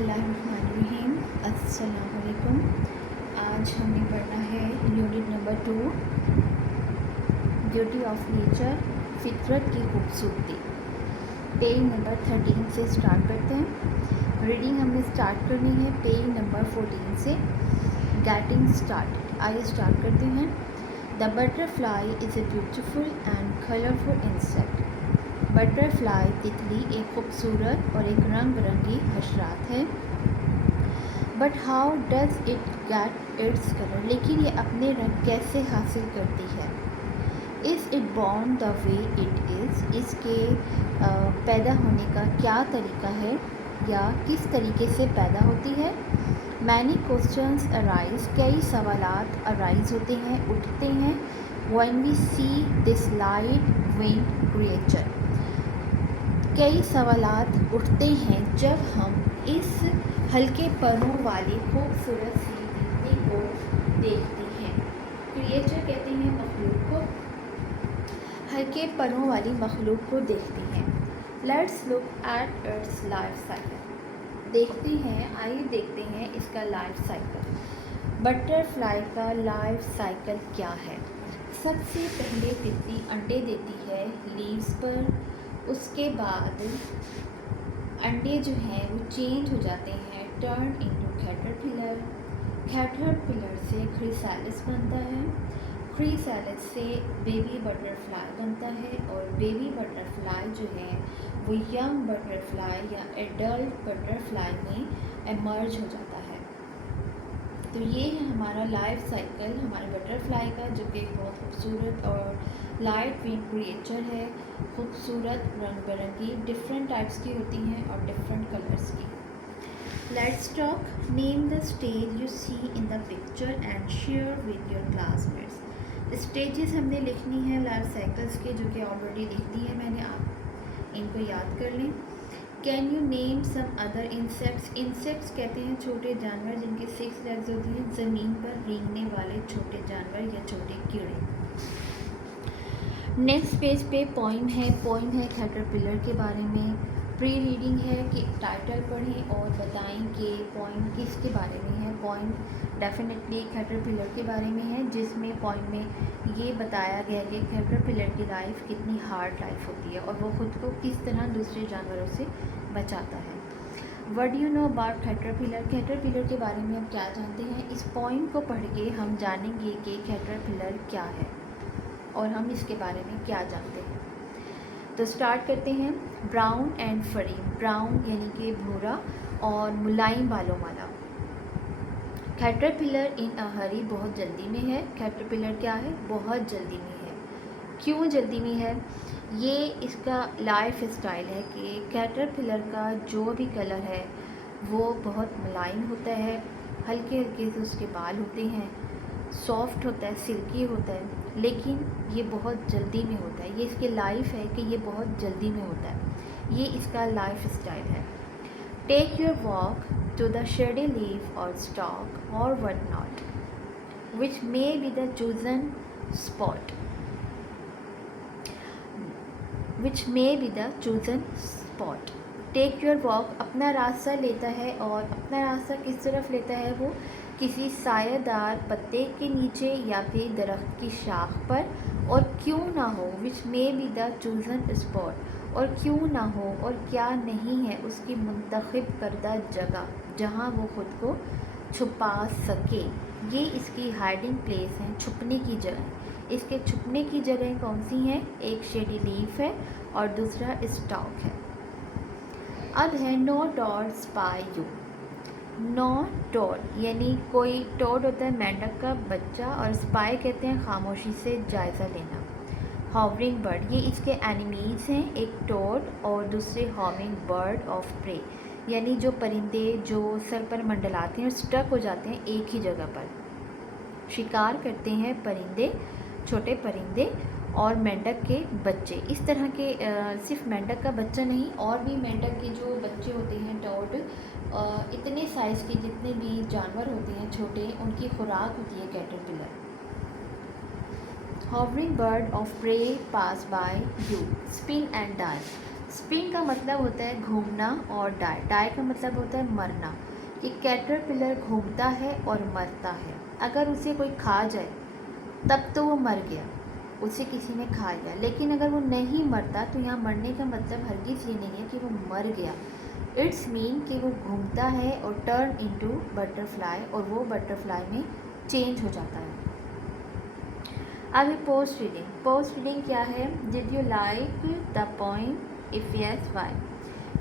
बिस्मिल्लाहिर्रहमानिर्रहीम। अस्सलाम वालेकुम। आज हमने पढ़ना है unit number 2, beauty of nature, फितरत की खूबसूरती। पेज नंबर 13 से स्टार्ट करते हैं। रीडिंग हमने स्टार्ट करनी है पेज नंबर 14 से। गेटिंग स्टार्ट, आइए स्टार्ट करते हैं। The butterfly is a beautiful and colourful insect. Butterfly तितली एक खूबसूरत और एक रंग बिरंगी हशरात है। But how does it get its colour, लेकिन ये अपने रंग कैसे हासिल करती है। Is it born the way it is, इसके पैदा होने का क्या तरीका है या किस तरीके से पैदा होती है। मैनी क्वेश्चंस अराइज, कई सवालात अराइज होते हैं, उठते हैं। When we see this light wind creature, कई सवालात उठते हैं जब हम इस हल्के परों वाली खूबसूरत सी तितली को देखते हैं। क्रिएचर कहते हैं मखलूक को, हल्के परों वाली मखलूक को देखते हैं। Let's look at its life cycle, देखते हैं, आइए देखते हैं इसका लाइफ साइकिल। बटरफ्लाई का लाइफ साइकिल क्या है। सबसे पहले तितली अंडे देती है लीव्स पर, उसके बाद अंडे जो हैं वो चेंज हो जाते हैं, टर्न इनटू कैटरपिलर। कैटरपिलर से क्रिसैलिस बनता है, क्रिसैलिस से बेबी बटरफ्लाई बनता है, और बेबी बटरफ्लाई जो है वो यंग बटरफ्लाई या एडल्ट बटरफ्लाई में एमर्ज हो जाता है। तो ये है हमारा लाइफ साइकिल हमारे बटरफ्लाई का, जो कि बहुत खूबसूरत और लाइट विंग क्रिएचर है। खूबसूरत रंग बिरंगी डिफरेंट टाइप्स की होती हैं और डिफरेंट कलर्स की। Let's talk, name the stage you see in the picture and share with your classmates. Stages हमने लिखनी है लाइफ साइकिल्स के, जो कि ऑलरेडी लिख दी है मैंने, आप इनको याद कर लें। Can you name some other insects. Insects कहते हैं छोटे जानवर जिनके 6 लेग्स होती हैं, ज़मीन पर रेंगने वाले छोटे जानवर या छोटे कीड़े। नेक्स्ट पेज पे पोइम है कैटरपिलर के बारे में। प्री रीडिंग है कि टाइटल पढ़ें और बताएं कि पोइम किसके बारे में है। पोइम डेफिनेटली कैटरपिलर के बारे में है, जिसमें पोइम में ये बताया गया कि कैटरपिलर की लाइफ कितनी हार्ड लाइफ होती है और वो ख़ुद को किस तरह दूसरे जानवरों से बचाता है। What do you know about caterpillar, caterpillar के बारे में आप क्या जानते हैं। इस पोइम को पढ़ के हम जानेंगे कि कैटरपिलर क्या है और हम इसके बारे में क्या जानते हैं। तो स्टार्ट करते हैं। ब्राउन एंड फरी, ब्राउन यानी कि भूरा और मुलायम बालों वाला। कैटरपिलर इन अ हरी, बहुत जल्दी में है। कैटरपिलर क्या है, बहुत जल्दी में है। क्यों जल्दी में है, ये इसका लाइफ स्टाइल है कि कैटरपिलर का जो भी कलर है वो बहुत मुलायम होता है, हल्के हल्के से उसके बाल होते हैं, सॉफ्ट होता है, सिल्की होता है, लेकिन ये बहुत जल्दी में होता है। ये इसकी लाइफ है कि ये बहुत जल्दी में होता है, ये इसका लाइफ स्टाइल है। Take your walk to the shady leaf और स्टॉक और what not which may be the chosen spot, which may be the chosen spot. Take your walk, अपना रास्ता लेता है, और अपना रास्ता किस तरफ लेता है, वो किसी सायादार पत्ते के नीचे या फिर दरख्त की शाख पर, और क्यों ना हो, which may be the chosen spot, और क्यों ना हो और क्या नहीं है उसकी मुंतखब करदा जगह जहाँ वो ख़ुद को छुपा सके। ये इसकी हाइडिंग प्लेस है, छुपने की जगह। इसके छुपने की जगह कौन सी हैं, एक शेडी लीफ है और दूसरा स्टॉक है। अब है no toad spy you. No toad यानी कोई, टॉड होता है मेंढक का बच्चा, और स्पाई कहते हैं खामोशी से जायज़ा लेना। हॉवरिंग बर्ड, ये इसके एनिमीज़ हैं, एक टॉड और दूसरे हॉवरिंग बर्ड ऑफ प्रे, यानी जो परिंदे जो सर पर मंडलाते हैं और स्टक हो जाते हैं एक ही जगह पर। शिकार करते हैं परिंदे, छोटे परिंदे और मेंढक के बच्चे। इस तरह के सिर्फ मेंढक का बच्चा नहीं, और भी मेंढक के जो बच्चे होते हैं टॉड, इतने साइज़ के जितने भी जानवर होते हैं छोटे, उनकी खुराक होती है caterpillar. hovering bird of prey pass by you, spin and dance। Spin का मतलब होता है घूमना और डाई, डाई का मतलब होता है मरना। कि कैटरपिलर घूमता है और मरता है। अगर उसे कोई खा जाए तब तो वो मर गया, उसे किसी ने खा लिया। लेकिन अगर वो नहीं मरता तो यहाँ मरने का मतलब हरगिज़ ये नहीं है कि वो मर गया। इट्स मीन कि वो घूमता है और टर्न इनटू बटरफ्लाई, और वो बटरफ्लाई में चेंज हो जाता है। अभी पोस्ट रीडिंग। पोस्ट रीडिंग क्या है? Did you like the poem? If yes why.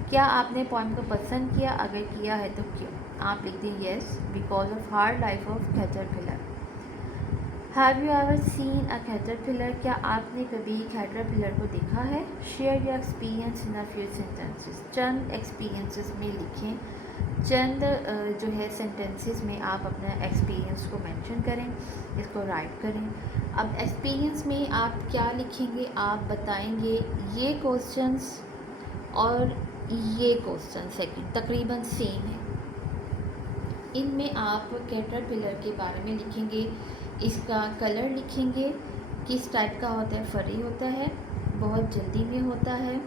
क्या आपने पोइम को पसंद किया? अगर किया है तो क्यों? आप लिख दें yes because of hard life of caterpillar. Have you ever seen a caterpillar? क्या आपने कभी कैटरपिलर को देखा है? Share your experience in a few sentences. Chand experiences में लिखें, चंद जो है सेंटेंसेस में आप अपना एक्सपीरियंस को मेंशन करें, इसको राइट करें। अब एक्सपीरियंस में आप क्या लिखेंगे? आप बताएंगे ये क्वेश्चंस और ये क्वेश्चन सेकंड तकरीबन सेम है। इनमें आप कैटरपिलर के बारे में लिखेंगे, इसका कलर लिखेंगे, किस टाइप का होता है, फरी होता है, बहुत जल्दी में होता है,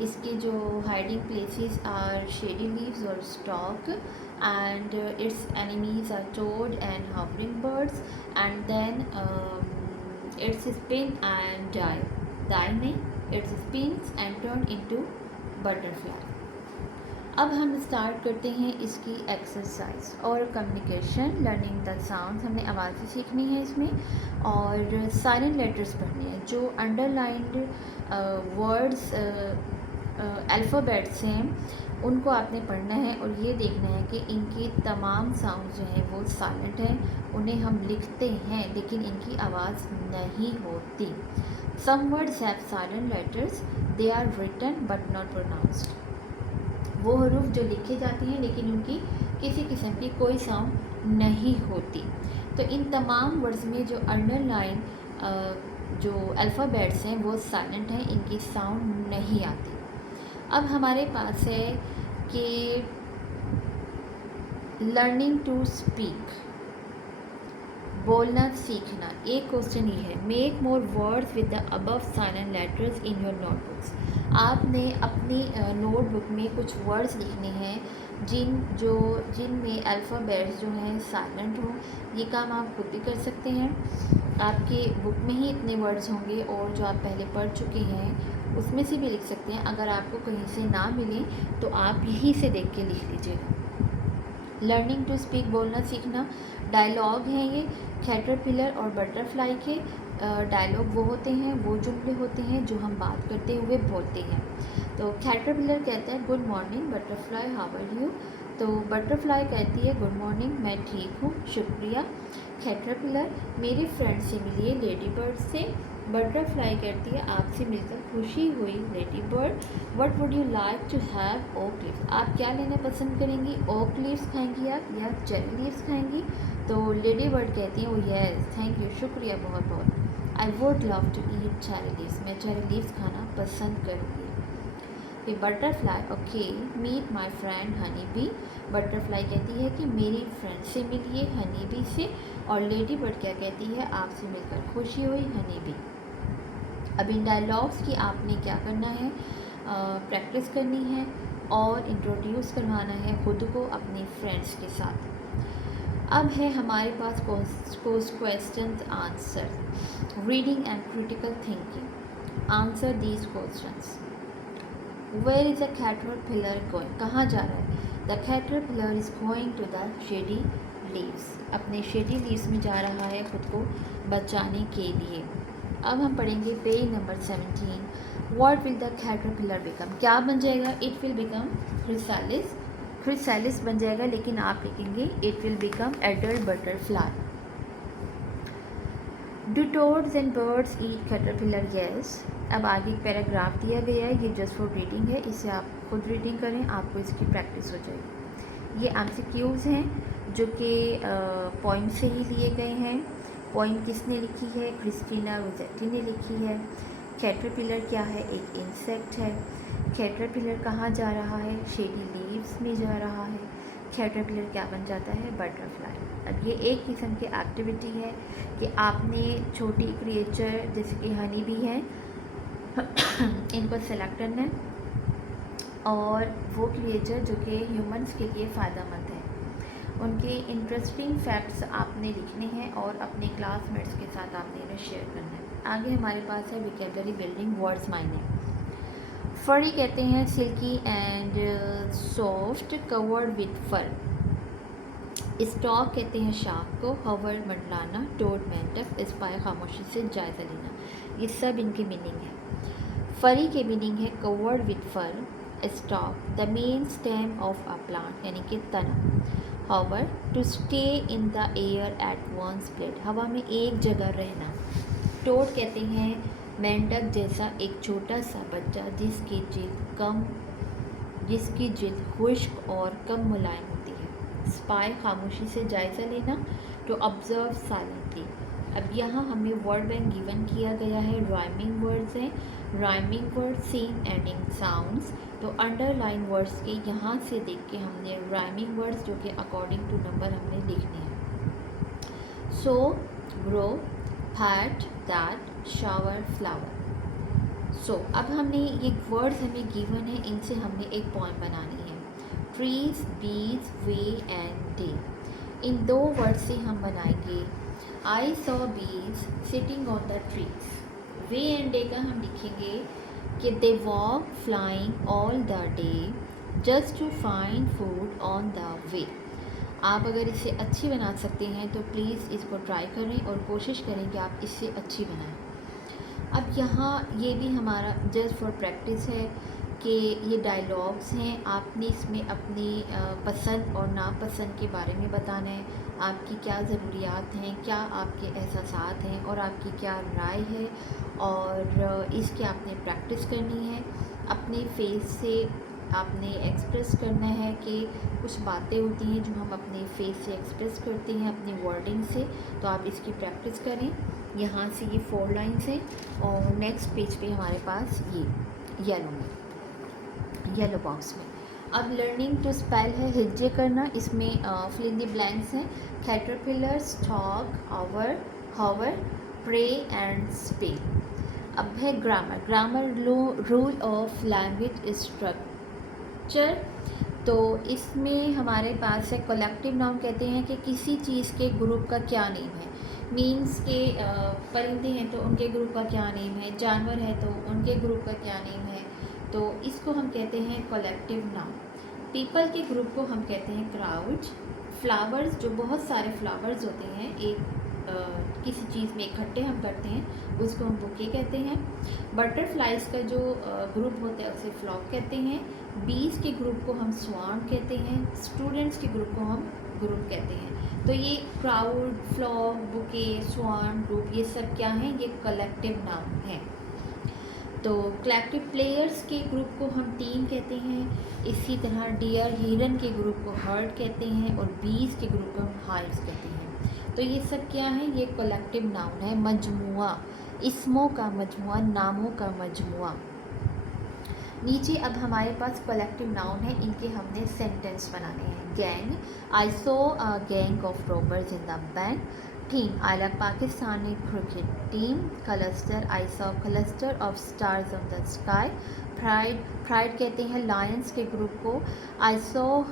इसके जो hiding places are shady leaves और stalk, and its enemies are toad and hovering birds, and then its spin and die, die नहीं its spins and turn into butterfly. अब हम स्टार्ट करते हैं इसकी एक्सरसाइज और कम्युनिकेशन। लर्निंग द साउंड्स, हमने आवाज़ें सीखनी है इसमें, और साइलेंट लेटर्स पढ़ने हैं। जो अंडरलाइंड वर्ड्स अल्फ़ाबेट्स हैं उनको आपने पढ़ना है, और ये देखना है कि इनकी तमाम साउंड जो हैं वो साइलेंट हैं। उन्हें हम लिखते हैं लेकिन इनकी आवाज़ नहीं होती। Some words have silent letters, they are written but not pronounced. वो हरूफ जो लिखे जाती हैं लेकिन उनकी किसी किस्म की कोई साउंड नहीं होती। तो इन तमाम वर्ड्स में जो अंडरलाइन जो अल्फ़ाबेट्स हैं वो साइलेंट हैं, इनकी साउंड नहीं आती। अब हमारे पास है कि लर्निंग टू स्पीक, बोलना सीखना। एक क्वेश्चन ये है, make more words with the above silent letters in your notebooks. आपने अपनी नोटबुक में कुछ वर्ड्स लिखने हैं जिनमें अल्फ़ाबेट्स जो हैं साइलेंट हों। ये काम आप खुद भी कर सकते हैं, आपके बुक में ही इतने वर्ड्स होंगे, और जो आप पहले पढ़ चुके हैं उसमें से भी लिख सकते हैं। अगर आपको कहीं से ना मिले तो आप यहीं से देख के लिख लीजिएगा। लर्निंग टू स्पीक, बोलना सीखना। डायलॉग हैं ये कैटरपिलर और बटरफ्लाई के। डायलॉग वो होते हैं, वो जुमले होते हैं जो हम बात करते हुए बोलते हैं। तो कैटरपिलर कहता है good morning butterfly, how are you. तो बटरफ्लाई कहती है गुड मॉर्निंग, मैं ठीक हूँ, शुक्रिया। कैटरपिलर, मेरे फ्रेंड से मिलिए लेडी बर्ड से। बटरफ्लाई कहती है आपसे मिलकर खुशी हुई ladybird. What would you like to have? Oak leaves, आप क्या लेना पसंद करेंगी? ओक लीव्स खाएंगी आप या चेरी लीव्स खाएंगी? तो लेडी बर्ड कहती है ओ यस थैंक यू, शुक्रिया बहुत बहुत। I would love to eat cherry leaves, मैं चेरी लीव्स खाना पसंद करूँगी। फिर butterfly, okay meet my friend honey bee. Butterfly कहती है कि मेरी फ्रेंड से मिलिए हनी बी से। और लेडी बर्ड क्या कहती है? आपसे मिलकर खुशी हुई हनी बी। अब इन डायलॉग्स की आपने क्या करना है? प्रैक्टिस करनी है और इंट्रोड्यूस करवाना है खुद को अपने फ्रेंड्स के साथ। अब है हमारे पास question answer, reading and critical thinking. Answer these questions. Where is the caterpillar going? कहाँ जा रहा है? The caterpillar is going to the shady leaves, अपने शेडी लीव्स में जा रहा है खुद को बचाने के लिए। अब हम पढ़ेंगे page number 17। What will the caterpillar become? क्या बन जाएगा? It will become chrysalis, chrysalis बन जाएगा, लेकिन आप लिखेंगे it will become adult butterfly. Do toads and birds eat caterpillar? Yes. अब आगे एक पैराग्राफ दिया गया है, ये जस्ट फॉर रीडिंग है, इसे आप खुद रीडिंग करें, आपको इसकी प्रैक्टिस हो जाएगी। ये MCQs हैं जो कि पॉइंट से ही लिए गए हैं। पॉइंट किसने लिखी है? क्रिस्टीना रोजेटी ने लिखी है। कैटरपिलर क्या है? एक इंसेक्ट है। कैटरपिलर कहाँ जा रहा है? शेडी लीव्स में जा रहा है। कैटरपिलर क्या बन जाता है? बटरफ्लाई। अब ये एक किस्म की एक्टिविटी है कि आपने छोटी क्रिएचर जैसे कि हनी भी है इनको सेलेक्ट करना है, और वो क्रिएचर जो कि ह्यूमंस के लिए फ़ायदेमंद है। उनके इंटरेस्टिंग फैक्ट्स आपने लिखने हैं और अपने क्लासमेट्स के साथ आपने इन्हें शेयर करना है। आगे हमारे पास है विकेबलरी बिल्डिंग वर्ड्स मायने। फरी कहते हैं silky and soft covered with fur. Stalk कहते हैं शार्क को, हवर मंडलाना, टोड मेंढक, स्पाई खामोशी से जायज़ा लेना। ये सब इनकी मीनिंग है। फरी के मीनिंग है covered with fur, stalk the main stem of a plant यानी कि तना, hover to stay in the air at one split हवा में एक जगह रहना। टोड कहते हैं मेंढक जैसा एक छोटा सा बच्चा जिसकी जिल्द खुश्क और कम मुलायम होती है। स्पाई खामोशी से जायज़ा लेना, टू ऑब्जर्व साइलेंटली। अब यहाँ हमें वर्ड बैंक गिवन किया गया है, राइमिंग वर्ड्स हैं, rhyming word same ending sounds. तो अंडरलाइन वर्ड्स के यहाँ से देख के हमने राइमिंग वर्ड्स जो कि अकॉर्डिंग टू नंबर हमने लिखने हैं। So, grow, fat, that, shower, flower. So अब हमने ये वर्ड्स हमें गिवन है, इनसे हमने एक पॉइंट बनानी है। ट्रीज, बीज, वे एंड डे। इन दो वर्ड से हम बनाएंगे I saw bees sitting on the trees. Way and day का हम लिखेंगे कि they walk flying all the day just to find food on the way. आप अगर इसे अच्छी बना सकते हैं तो प्लीज़ इसको ट्राई करें और कोशिश करें कि आप इससे अच्छी बनाएं। अब यहाँ ये भी हमारा जस्ट फॉर प्रैक्टिस है कि ये डायलॉग्स हैं, आपने इसमें अपनी पसंद और नापसंद के बारे में बताना है। आपकी क्या ज़रूरियात हैं, क्या आपके एहसासात हैं और आपकी क्या राय है, और इसकी आपने प्रैक्टिस करनी है। अपने फेस से आपने एक्सप्रेस करना है कि कुछ बातें होती हैं जो हम अपने फेस से एक्सप्रेस करते हैं अपनी वर्डिंग से, तो आप इसकी प्रैक्टिस करें। यहाँ से ये 4 लाइन्स हैं और नेक्स्ट पेज पे हमारे पास ये येलो बॉक्स में। अब लर्निंग टू स्पेल है हिज्जे करना, इसमें फिल इन द ब्लैंक्स हैं। Caterpillar, stalk, hover, prey and spay. अब है grammar. Grammar rule of language structure. तो इसमें हमारे पास है कलेक्टिव नाउन कहते हैं कि किसी चीज़ के ग्रुप का क्या नेम है। मीन्स के परिंदे हैं तो उनके ग्रुप का क्या नेम है, जानवर है तो उनके ग्रुप का क्या नेम है, तो इसको हम कहते हैं कलेक्टिव नाउन। पीपल के ग्रुप को हम कहते हैं क्राउड। फ्लावर्स, जो बहुत सारे फ्लावर्स होते हैं एक किसी चीज़ में इकट्ठे हम करते हैं उसको हम बुके कहते हैं। बटरफ्लाइज का जो ग्रुप होता है उसे फ्लॉक कहते हैं। बीज के ग्रुप को हम स्वार्म कहते हैं। स्टूडेंट्स के ग्रुप को हम ग्रुप कहते हैं। तो ये crowd, flock, bouquet, swarm, group, ये सब क्या हैं, ये कलेक्टिव नाउन हैं। तो कलेक्टिव प्लेयर्स के ग्रुप को हम टीम कहते हैं। इसी तरह डियर, हिरन के ग्रुप को हर्ड कहते हैं और बीज के ग्रुप को हम हाइव्स कहते हैं। तो ये सब क्या है, ये कलेक्टिव नाउन है। मजमुआ, इसमों का मजमुआ, नामों का मजमुआ। नीचे अब हमारे पास कलेक्टिव नाउन है, इनके हमने सेंटेंस बनाने हैं। Gang, I saw a gang of robbers in the bank. Team, I love Pakistani cricket team. Cluster, I saw cluster of stars on the sky. Pride, pride कहते हैं लायंस के ग्रुप को। I saw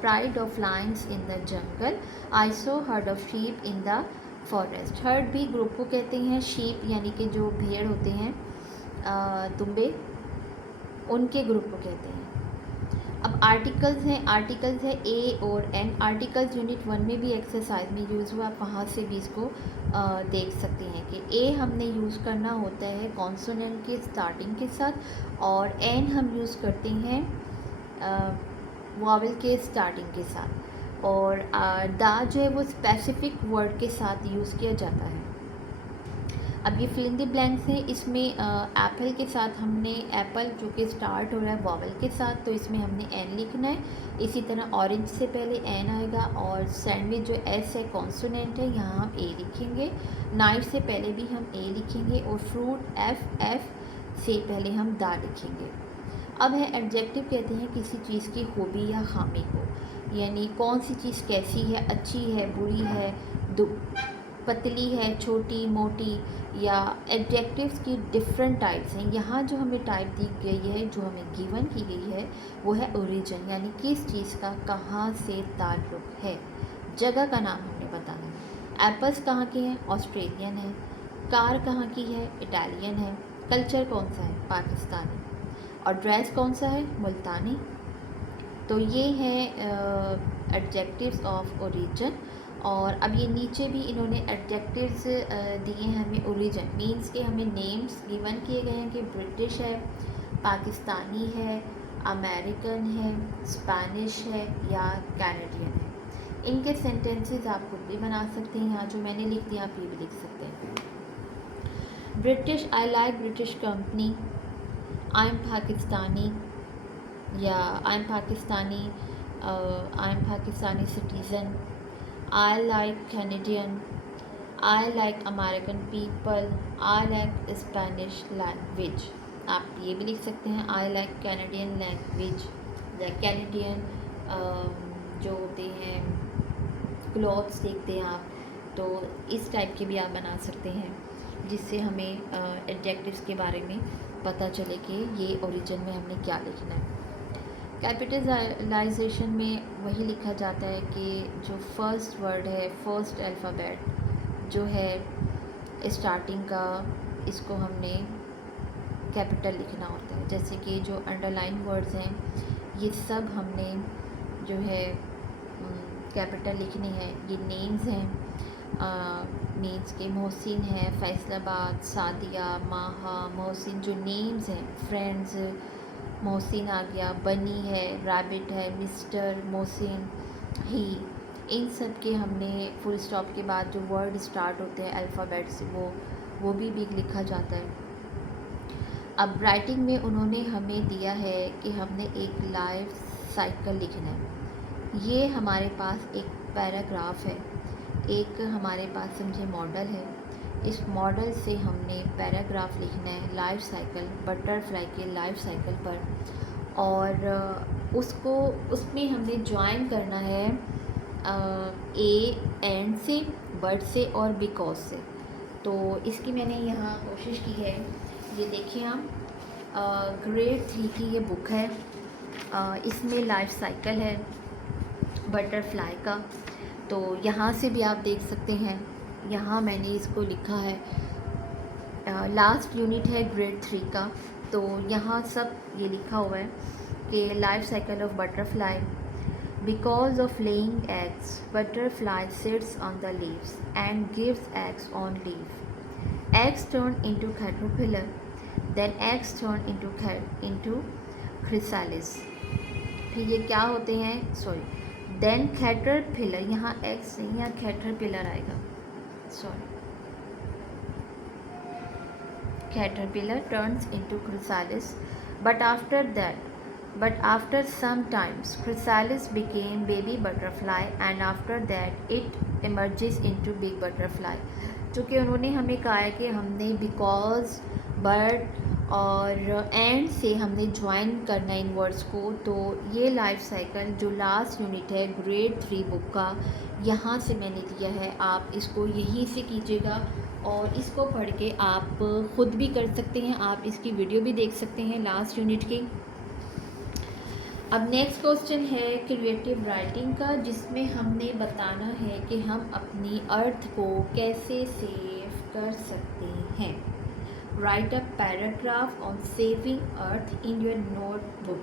pride of lions in the jungle. I saw herd of sheep in the forest. Herd भी group को कहते हैं। Sheep यानी कि जो भेड़ होते हैं, दुम्बे, उनके ग्रुप को कहते हैं। अब आर्टिकल्स हैं, आर्टिकल्स है ए और एन। आर्टिकल्स यूनिट 1 में भी एक्सरसाइज में यूज़ हुआ, आप वहाँ से भी इसको देख सकते हैं कि ए हमने यूज़ करना होता है कॉन्सोनेंट के स्टार्टिंग के साथ और एन हम यूज़ करते हैं वॉवल के स्टार्टिंग के साथ, और दा जो है वो स्पेसिफिक वर्ड के साथ यूज़ किया जाता है। अब ये फिल इन द ब्लैंक्स है, इसमें एप्पल के साथ हमने एप्पल जो कि स्टार्ट हो रहा है वॉवल के साथ, तो इसमें हमने एन लिखना है। इसी तरह ऑरेंज से पहले एन आएगा और सैंडविच जो एस है कॉन्सोनेंट है, यहाँ हम ए लिखेंगे। नाइफ से पहले भी हम ए लिखेंगे और फ्रूट एफ से पहले हम दा लिखेंगे। अब है एडजेक्टिव, कहते हैं किसी चीज़ की खूबी या खामी को, यानी कौन सी चीज़ कैसी है, अच्छी है, बुरी है, पतली है, छोटी, मोटी, या एडजेक्टिव्स की डिफरेंट टाइप्स हैं। यहाँ जो हमें टाइप दी गई है, जो हमें गिवन की गई है, वो है ओरिजिन, यानी किस चीज़ का कहाँ से ताल्लुक़ है। जगह का नाम हमने बताना है। एप्पल्स कहाँ के हैं? ऑस्ट्रेलियन है। कार कहाँ की है? इटालियन है। कल्चर कौन सा है? पाकिस्तानी। और ड्रेस कौन सा है? मुल्तानी। तो ये हैं एडजेक्टिव्स ऑफ ओरिजिन। और अब ये नीचे भी इन्होंने एडजेक्टिव्स दिए हैं हमें। ओरिजिन मींस के हमें नेम्स गिवन किए गए हैं कि ब्रिटिश है, पाकिस्तानी है, अमेरिकन है, स्पेनिश है या कैनेडियन है। इनके सेंटेंसेस आप खुद भी बना सकते हैं। यहाँ जो मैंने लिख दिया आप ये भी लिख सकते हैं। British, I like British company. I am Pakistani, या I am Pakistani citizen. I like Canadian. I like American people. I like Spanish language. आप ये भी लिख सकते हैं, आई लाइक कैनेडियन लैंग्वेज, या कैनेडियन जो होते हैं क्लॉथ्स देखते हैं आप, तो इस टाइप के भी आप बना सकते हैं, जिससे हमें एडजेक्टिव्स के बारे में पता चले कि ये ओरिजिन में हमने क्या लिखना है। कैपिटलाइजेशन में वही लिखा जाता है कि जो फर्स्ट वर्ड है, फर्स्ट अल्फ़ाबेट जो है स्टार्टिंग का, इसको हमने कैपिटल लिखना होता है। जैसे कि जो अंडरलाइन वर्ड्स हैं, ये सब हमने जो है कैपिटल लिखने हैं। ये नेम्स हैं, मीन्स के मोहसिन है, फैसलाबाद, सादिया, माहा, मोहसिन जो नेम्स हैं, फ्रेंड्स, मोहसिन आ गया, बनी है, रैबिट है, मिस्टर, मोहसिन, ही, इन सब के हमने फुल स्टॉप के बाद जो वर्ड स्टार्ट होते हैं अल्फ़ाबेट से, वो भी लिखा जाता है। अब राइटिंग में उन्होंने हमें दिया है कि हमने एक लाइफ साइकिल लिखना है। ये हमारे पास एक पैराग्राफ है, एक हमारे पास समझे मॉडल है। इस मॉडल से हमने पैराग्राफ लिखना है लाइफ साइकिल, बटरफ्लाई के लाइफ साइकिल पर, और उसमें हमने ज्वाइन करना है ए एंड से, बट से और बिकॉज से। तो इसकी मैंने यहाँ कोशिश की है। ये देखिए हम, ग्रेड 3 की ये बुक है, इसमें लाइफ साइकिल है बटरफ्लाई का। तो यहाँ से भी आप देख सकते हैं, यहाँ मैंने इसको लिखा है, लास्ट यूनिट है ग्रेड 3 का। तो यहाँ सब ये लिखा हुआ है कि life cycle of butterfly, because of laying eggs butterfly sits on the leaves and gives eggs on leave. Eggs turn into caterpillar, then eggs turn into chrysalis. फिर ये क्या होते हैं, सॉरी, देन कैटरपिलर, यहाँ एग्स नहीं, यहाँ caterpillar आएगा, sorry, caterpillar turns into chrysalis, but after some times chrysalis became baby butterfly, and after that it emerges into big butterfly। चूँकि उन्होंने हमें कहा है कि हमने बिकॉज, बट और एंड से हमने ज्वाइन करना इन वर्ड्स को। तो ये लाइफ साइकिल जो लास्ट यूनिट है ग्रेड 3 बुक का, यहाँ से मैंने दिया है। आप इसको यहीं से कीजिएगा और इसको पढ़ के आप ख़ुद भी कर सकते हैं। आप इसकी वीडियो भी देख सकते हैं लास्ट यूनिट की। अब नेक्स्ट क्वेश्चन है क्रिएटिव राइटिंग का, जिसमें हमने बताना है कि हम अपनी अर्थ को कैसे सेव कर सकते हैं। Right a paragraph on saving earth in your notebook.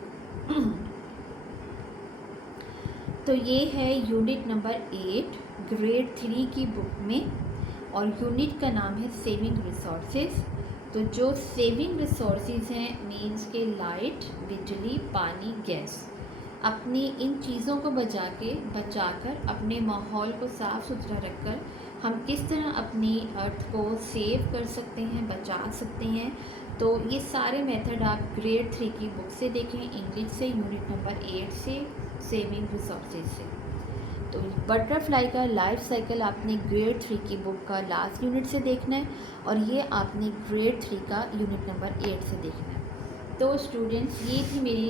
तो ये है यूनिट नंबर 8 ग्रेड 3 की बुक में, और यूनिट का नाम है सेविंग रिसोर्सेज। तो जो सेविंग रिसोर्सेज हैं मीन्स के लाइट, बिजली, पानी, गैस। अपनी इन चीज़ों को बचाकर अपने माहौल को साफ़ सुथरा रखकर हम किस तरह अपनी अर्थ को सेव कर सकते हैं, बचा सकते हैं। तो ये सारे मेथड आप ग्रेड 3 की बुक से देखें, इंग्लिश से, यूनिट नंबर 8 से, सेविंग रिसोर्सेज से। तो बटरफ्लाई का लाइफ साइकिल आपने ग्रेड 3 की बुक का लास्ट यूनिट से देखना है, और ये आपने ग्रेड 3 का यूनिट नंबर 8 से देखना है। तो स्टूडेंट्स, ये थी मेरी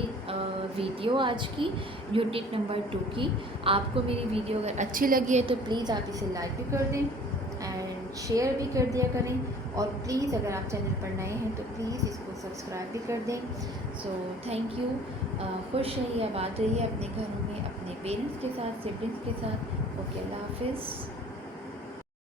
वीडियो आज की यूनिट नंबर 2 की। आपको मेरी वीडियो अगर अच्छी लगी है तो प्लीज़ आप इसे लाइक भी कर दें, एंड शेयर भी कर दिया करें, और प्लीज़ अगर आप चैनल पर नए हैं तो प्लीज़ इसको सब्सक्राइब भी कर दें। So thank you. खुश रहिए, आबाद रहिए अपने घरों में, अपने पेरेंट्स के साथ, सिबलिंग्स के साथ। ओके, अल्लाह हाफिज़।